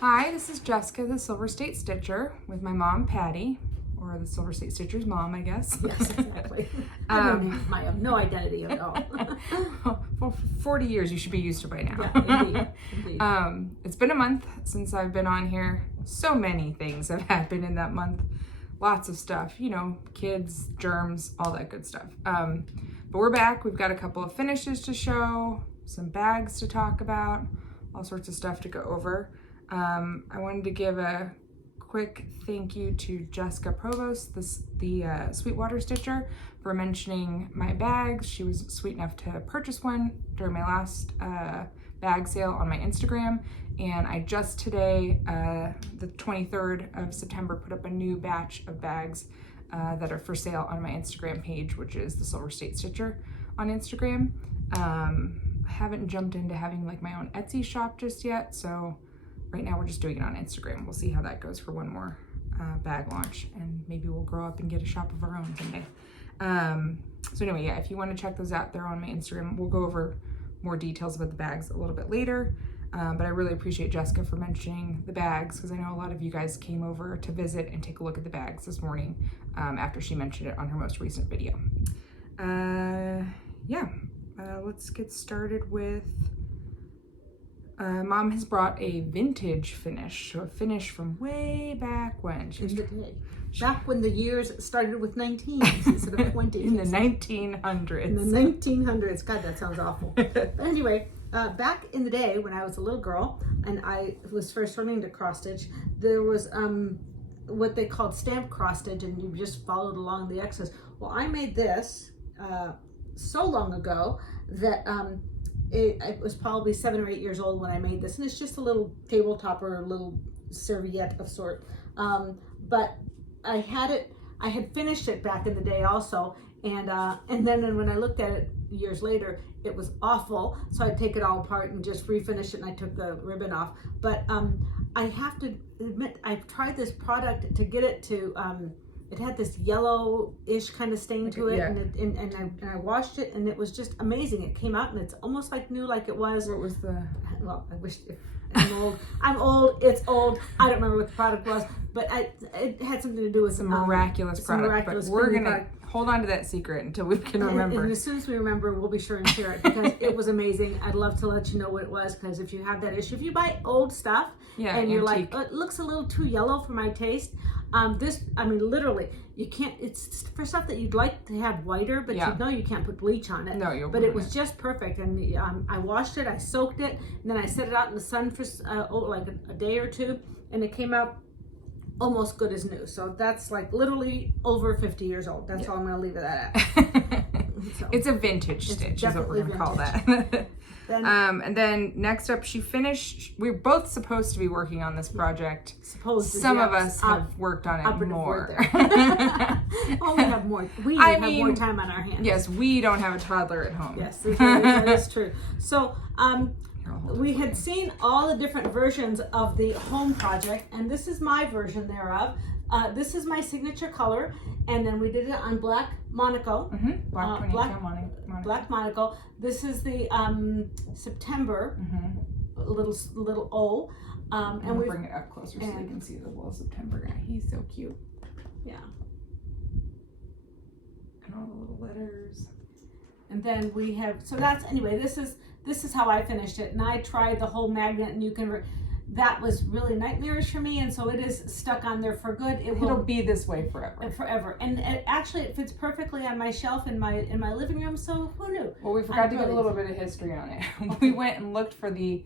Hi, this is Jessica, the Silver State Stitcher, with my mom, Patty, or the Silver State Stitcher's mom, I guess. Yes, exactly. I have no identity at all. Well, for 40 years, you should be used to by now. Yeah, indeed. It's been a month since I've been on here. So many things have happened in that month. Lots of stuff, you know, kids, germs, all that good stuff. But we're back. We've got a couple of finishes to show, some bags to talk about, all sorts of stuff to go over. I wanted to give a quick thank you to Jessica Provost, the Sweetwater Stitcher, for mentioning my bags. She was sweet enough to purchase one during my last bag sale on my Instagram. And I just today, the 23rd of September, put up a new batch of bags that are for sale on my Instagram page, which is the Silver State Stitcher on Instagram. I haven't jumped into having like my own Etsy shop just yet, so right now we're just doing it on Instagram. We'll see how that goes for one more bag launch, and maybe we'll grow up and get a shop of our own someday. So anyway, yeah, if you want to check those out, they're on my Instagram. We'll go over more details about the bags a little bit later. But I really appreciate Jessica for mentioning the bags, because I know a lot of you guys came over to visit and take a look at the bags this morning after she mentioned it on her most recent video. Let's get started with Mom has brought a vintage finish, so a finish from way back when. Back when the years started with 19s instead of 20s. In the 1900s. In the 1900s. God, that sounds awful. But anyway, back in the day when I was a little girl and I was first learning to cross stitch, there was what they called stamp cross stitch, and you just followed along the X's. Well, I made this so long ago that it was probably 7 or 8 years old when I made this, and it's just a little tabletop or a little serviette of sort. But I had finished it back in the day also, and then when I looked at it years later, it was awful. So I'd take it all apart and just refinish it, and I took the ribbon off. But I have to admit, I've tried this product to get it to. It had this yellow-ish kind of stain to it, yeah. and I washed it, and it was just amazing. It came out, and it's almost like new, like it was. What was the? Well, I wish. I'm old. It's old. I don't remember what the product was, but it had something to do with some miraculous product. But we're gonna hold on to that secret until we can remember. And as soon as we remember, we'll be sure and share it, because it was amazing. I'd love to let you know what it was, because if you have that issue, if you buy old stuff and you're like, oh, it looks a little too yellow for my taste. Literally, you can't. It's for stuff that you'd like to have whiter, but you know you can't put bleach on it. No, but it was just perfect, and I washed it, I soaked it, and then I set it out in the sun for like a day or two, and it came out almost good as new. So that's like literally over 50 years old. That's all I'm going to leave it at. So, it's a vintage stitch, is what we're going to call that. And then next up, she finished. We're both supposed to be working on this project. Some of us have worked on it more. Oh, we have more. We have more time on our hands. Yes, we don't have a toddler at home. Yes, that is true. So we had seen all the different versions of the home project, and this is my version thereof. This is my signature color, and then we did it on black Monaco. Black Monaco. This is the September little O. And we bring it up closer so you can see the little September guy. He's so cute. Yeah. And all the little letters. And then we have, so that's, anyway, this is how I finished it. And I tried the whole magnet, and you can, that was really nightmarish for me, and so it is stuck on there for good. It'll be this way forever. Forever. And it fits perfectly on my shelf in my living room, so who knew? Well, we forgot to give a little bit of history on it. We went and looked for the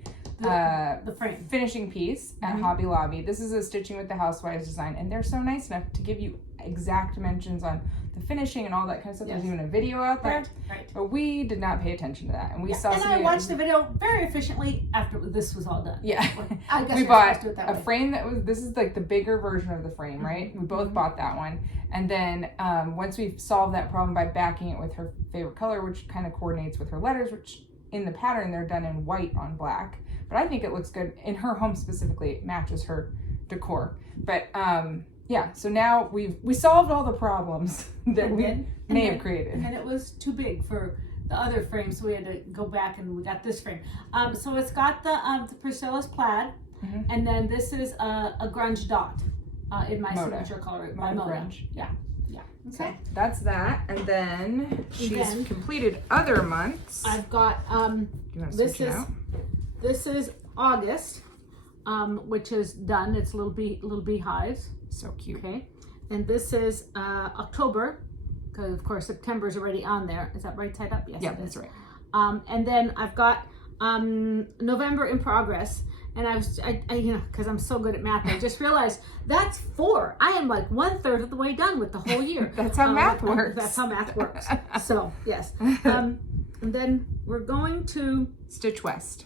frame finishing piece at Hobby Lobby. This is a Stitching with the Housewives design, and they're so nice enough to give you exact dimensions on the finishing and all that kind of stuff. There's even a video out there. Right. But we did not pay attention to that, and we saw. And I watched the video very efficiently after this was all done. Yeah. I guess we bought a frame this is like the bigger version of the frame, right? We both bought that one, and then once we solved that problem by backing it with her favorite color, which kind of coordinates with her letters, which in the pattern they're done in white on black, but I think it looks good in her home specifically. It matches her decor, but yeah, so now we solved all the problems that we may have created. And it was too big for the other frame, so we had to go back and we got this frame. So it's got the Priscilla's plaid, And then this is a grunge dot in my Moda. signature color by Moda. Grunge. Yeah. Okay. So that's that. And then she's completed other months. I've got Do you want to switch it out? this is August, which is done. It's little beehives. So cute. Okay. And this is October, because of course September is already on there. Is that right side up? Yes. Yeah, that's right. And then I've got November in progress. And I you know, because I'm so good at math, I just realized that's 4. I am like 1/3 of the way done with the whole year. That's how math works. That's how math works. So yes. And then we're going to Stitch West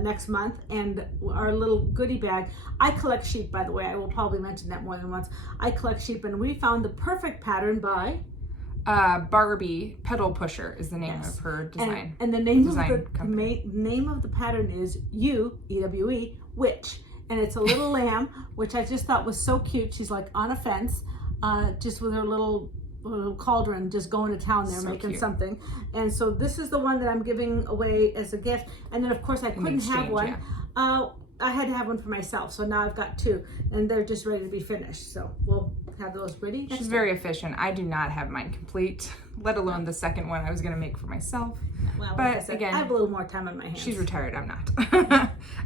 next month, and our little goodie bag. I collect sheep, by the way. I will probably mention that more than once. I collect sheep, and we found the perfect pattern by Barbie Pedal Pusher is the name of her design. And the name name of the pattern is EWE, Witch. And it's a little lamb, which I just thought was so cute. She's like on a fence, just with her little cauldron, just going to town there, making something. And so this is the one that I'm giving away as a gift. And then of course I couldn't have one. Yeah. I had to have one for myself, so now I've got 2, and they're just ready to be finished. So we'll have those ready. She's very efficient. I do not have mine complete, let alone the second one I was going to make for myself. Well, but like I said, again, I have a little more time on my hands. She's retired. I'm not.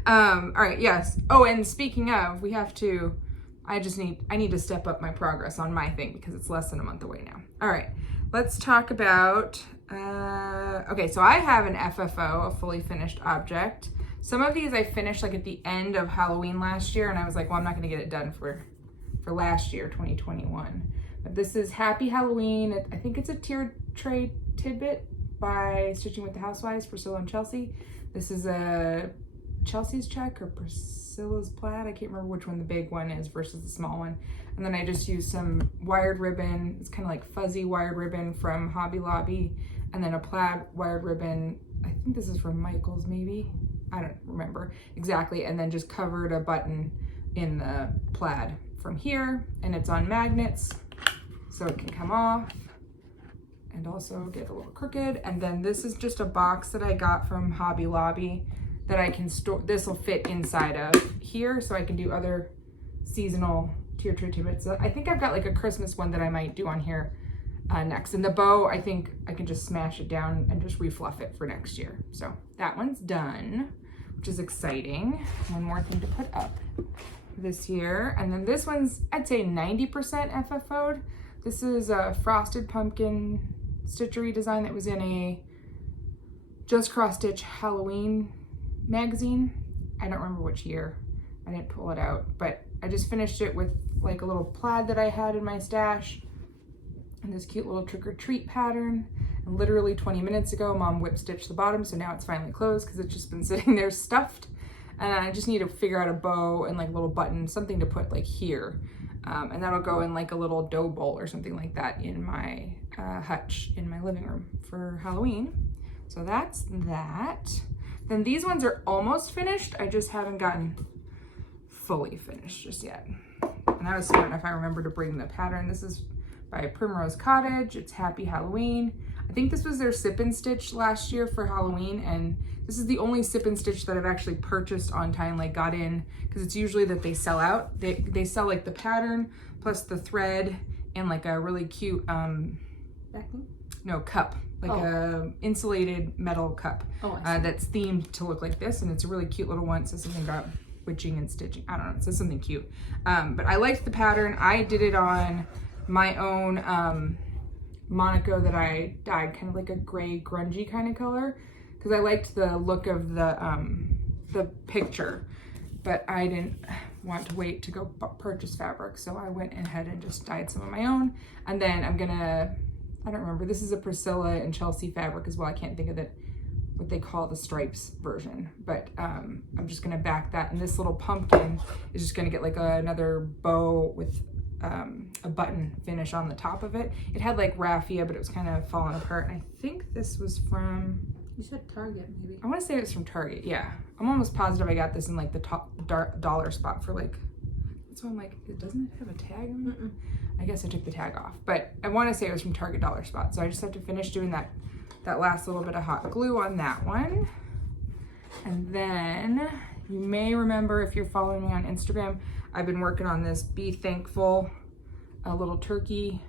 All right. Yes. Oh, and speaking of, we have to. I need to step up my progress on my thing because it's less than a month away now. All right. Let's talk about. Okay, so I have an FFO, a fully finished object. Some of these I finished like at the end of Halloween last year, and I was like, well, I'm not going to get it done for last year, 2021. But this is Happy Halloween. I think it's a tiered tray tidbit by Stitching with the Housewives, Priscilla and Chelsea. This is a Chelsea's check or Priscilla's plaid. I can't remember which one the big one is versus the small one. And then I just used some wired ribbon. It's kind of like fuzzy wired ribbon from Hobby Lobby, and then a plaid wired ribbon. I think this is from Michael's maybe. I don't remember exactly. And then just covered a button in the plaid from here, and it's on magnets so it can come off and also get a little crooked. And then this is just a box that I got from Hobby Lobby that I can store. This will fit inside of here, so I can do other seasonal tier tray tidbits. I think I've got like a Christmas one that I might do on here next. And the bow, I think I can just smash it down and just refluff it for next year. So that one's done, which is exciting. One more thing to put up this year. And then this one's, I'd say 90% FFO'd. This is a frosted pumpkin stitchery design that was in a Just Cross Stitch Halloween magazine. I don't remember which year. I didn't pull it out, but I just finished it with like a little plaid that I had in my stash and this cute little trick or treat pattern. And literally 20 minutes ago, Mom whip stitched the bottom, so now it's finally closed because it's just been sitting there stuffed. And I just need to figure out a bow and like a little button, something to put like here. And that'll go in like a little dough bowl or something like that in my hutch in my living room for Halloween. So that's that. Then these ones are almost finished. I just haven't gotten fully finished just yet. And I was smart enough, I remember to bring the pattern. This is by Primrose Cottage. It's Happy Halloween. I think this was their sip and stitch last year for Halloween, and this is the only sip and stitch that I've actually purchased on time, like got in, because it's usually that they sell out. They sell like the pattern plus the thread and like a really cute cup, like a insulated metal cup that's themed to look like this, and it's a really cute little one. It says something about witching and stitching. I don't know, it says something cute. But I liked the pattern. I did it on my own Monaco that I dyed kind of like a gray grungy kind of color because I liked the look of the picture, but I didn't want to wait to go purchase fabric, so I went ahead and just dyed some of my own. And then I don't remember, this is a Priscilla and Chelsea fabric as well. I can't think of what they call the stripes version, but I'm just gonna back that, and this little pumpkin is just gonna get like another bow with a button finish on the top of it. It had like raffia, but it was kind of falling apart. And I think this was from, you said Target maybe. I want to say it was from Target. Yeah, I'm almost positive I got this in like the top dollar spot for like, that's why I'm like, doesn't it have a tag on it? I guess I took the tag off, but I want to say it was from Target dollar spot. So I just have to finish doing that last little bit of hot glue on that one. And then you may remember if you're following me on Instagram, I've been working on this Be Thankful little turkey.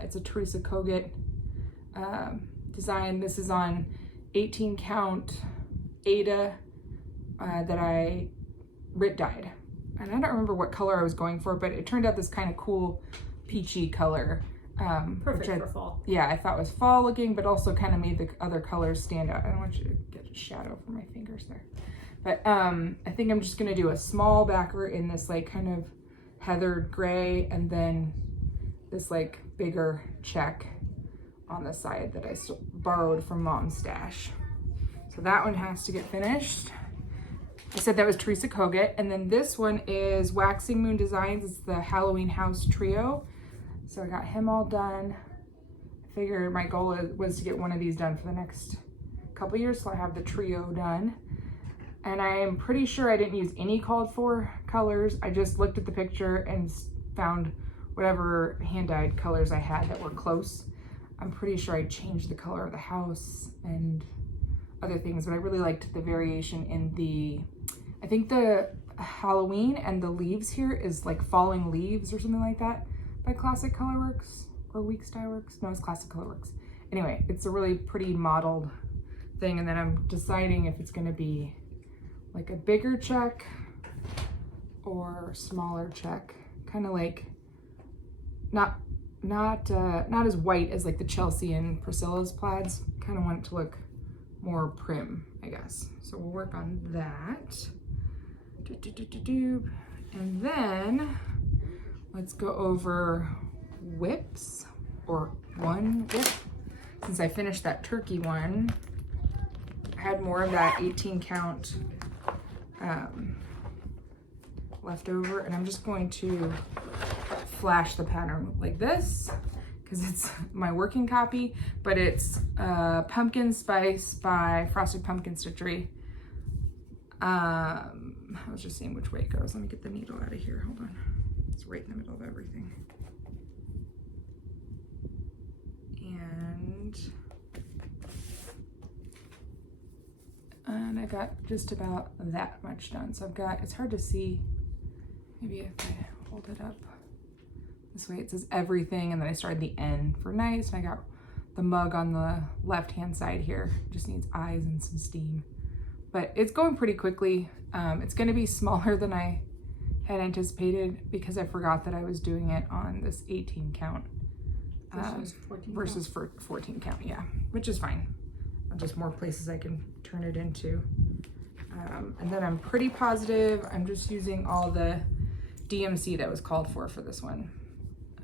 It's a Teresa Kogut design. This is on 18 count Ada that I Rit dyed. And I don't remember what color I was going for, but it turned out this kind of cool peachy color. Perfect for fall. Yeah, I thought was fall looking, but also kind of made the other colors stand out. I don't want you to get a shadow from my fingers there. But I think I'm just gonna do a small backer in this like kind of heathered gray, and then this like bigger check on the side that I borrowed from Mom's stash. So that one has to get finished. I said that was Teresa Kogut, and then this one is Waxing Moon Designs. It's the Halloween House Trio. So I got him all done. I figured my goal was to get one of these done for the next couple years, so I have the trio done. And I am pretty sure I didn't use any called for colors. I just looked at the picture and found whatever hand-dyed colors I had that were close. I'm pretty sure I changed the color of the house and other things, but I really liked the variation in the, I think the Halloween and the leaves here is like Falling Leaves or something like that by Classic Colorworks or Weeks Dye Works. No, it's Classic Colorworks. Anyway, it's a really pretty modeled thing, and then I'm deciding if it's gonna be like a bigger check or smaller check, kind of like not as white as like the Chelsea and Priscilla's plaids. Kind of want it to look more prim, I guess. So we'll work on that. And then let's go over whips, or one whip. Since I finished that turkey one, I had more of that 18 count left over, and I'm just going to flash the pattern like this because it's my working copy, but it's Pumpkin Spice by Frosted Pumpkin Stitchery. I was just seeing which way it goes. Let me get the needle out of here. Hold on. It's right in the middle of everything. And I got just about that much done. So I've got, it's hard to see, maybe if I hold it up this way, it says everything, and then I started the N for nice, and I got the mug on the left-hand side here. Just needs eyes and some steam. But it's going pretty quickly. It's gonna be smaller than I had anticipated because I forgot that I was doing it on this 18 count versus 14 count, yeah, which is fine. Just more places I can turn it into. And then I'm pretty positive I'm just using all the DMC that was called for this one.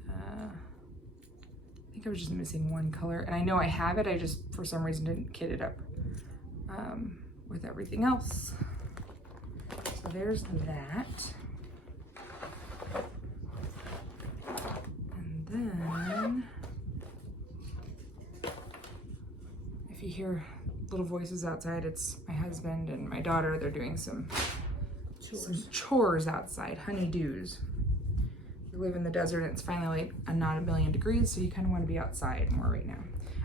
I think I was just missing one color, and I know I have it, I just for some reason didn't kit it up with everything else. So there's that. And then if you hear little voices outside, it's my husband and my daughter. They're doing some chores outside, honeydews. We live in the desert and it's finally like not a million degrees, so you kind of want to be outside more right now.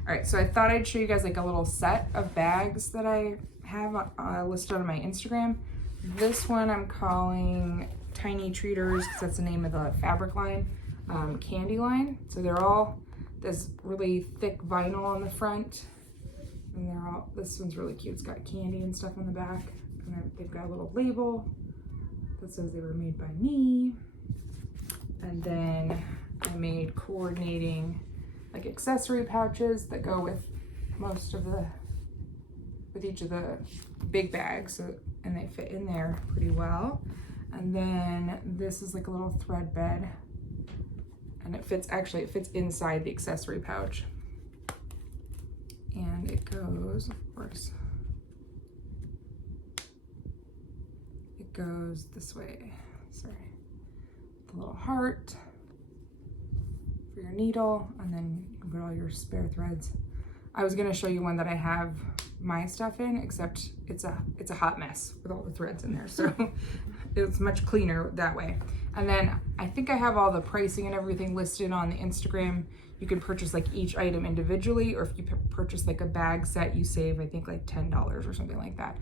All right, so I thought I'd show you guys like a little set of bags that I have listed on my Instagram. This one I'm calling Tiny Treaters because that's the name of the fabric line, candy line. So they're all this really thick vinyl on the front, and they're all, this one's really cute. It's got candy and stuff on the back, and they've got a little label that says they were made by me. And then I made coordinating like accessory pouches that go with most of the, with each of the big bags, so, and they fit in there pretty well. And then this is like a little thread bed, and it fits, actually it fits inside the accessory pouch. And it goes, of course, it goes this way, sorry. The little heart for your needle, and then you can put all your spare threads. I was gonna show you one that I have my stuff in, except it's a hot mess with all the threads in there, so it's much cleaner that way. And then I think I have all the pricing and everything listed on the Instagram. You can purchase like each item individually, or if you purchase like a bag set, you save I think like $10 or something like that.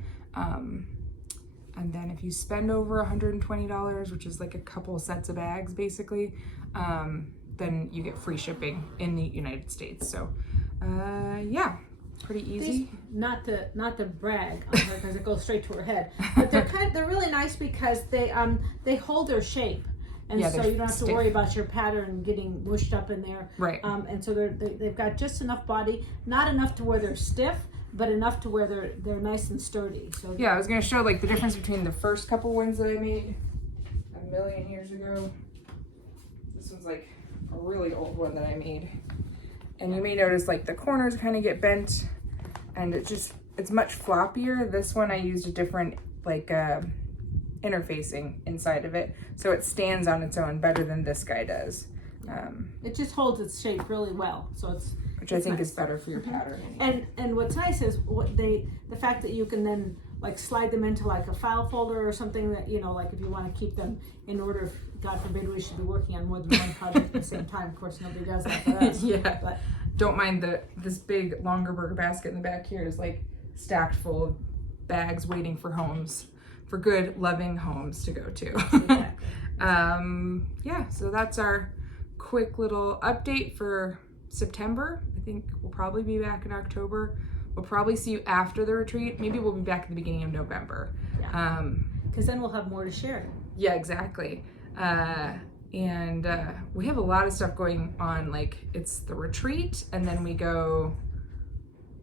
And then if you spend over $120, which is like a couple sets of bags basically, then you get free shipping in the United States. So yeah, pretty easy. Not to brag on her because it goes straight to her head, but they're really nice because they hold their shape. And so you don't have to worry about your pattern getting mushed up in there. Right. And so they've got just enough body, not enough to where they're stiff, but enough to where they're nice and sturdy. So yeah, I was gonna show like the difference between the first couple ones that I made a million years ago. This one's like a really old one that I made. And you may notice like the corners kind of get bent and it's much floppier. This one I used a different like interfacing inside of it, so it stands on its own better than this guy does. It just holds its shape really well, so which I think nice. is better for your pattern. And what's nice is the fact that you can then like slide them into like a file folder or something that, you know, like if you want to keep them in order, if God forbid we should be working on more than one project at the same time. Of course, nobody does that but us. Yeah, but don't mind this big Longerberger basket in the back here is like stacked full of bags waiting for homes, for good loving homes to go to. Exactly. Yeah, so that's our quick little update for September. I think we'll probably be back in October. We'll probably see you after the retreat. Maybe we'll be back at the beginning of November. Yeah. Because then we'll have more to share. Yeah, exactly. And we have a lot of stuff going on. Like it's the retreat, and then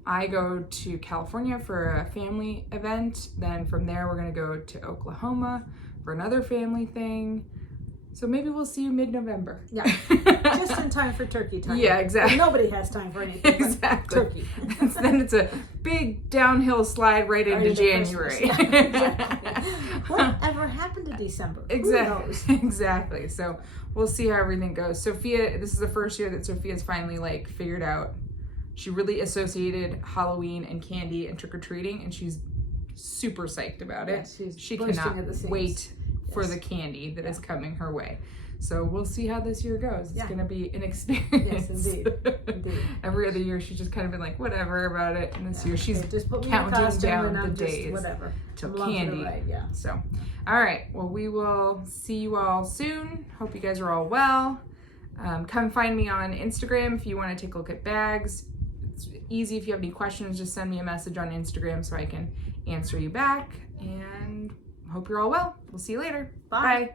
I go to California for a family event. Then from there, we're gonna go to Oklahoma for another family thing. So maybe we'll see you mid-November. Yeah, just in time for turkey time. Yeah, exactly. But nobody has time for anything Exactly. but turkey. Then it's a big downhill slide right into January. Exactly. Whatever happened to December? Exactly. Who knows? Exactly. So we'll see how everything goes. Sophia, this is the first year that Sophia's finally like figured out. She really associated Halloween and candy and trick-or-treating, and she's super psyched about it. Yes, she bursting cannot at the seams. wait for the candy that is coming her way. So we'll see how this year goes. It's going to be an experience. Yes, indeed. Indeed. Every other year she's just kind of been like, whatever about it. And this year she's just put me counting in a costume down and the I'm days just whatever. till I'm along for the candy. ride, yeah. So, all right. Well, we will see you all soon. Hope you guys are all well. Come find me on Instagram if you want to take a look at bags. It's easy. If you have any questions, just send me a message on Instagram so I can answer you back. And hope you're all well. We'll see you later. Bye. Bye.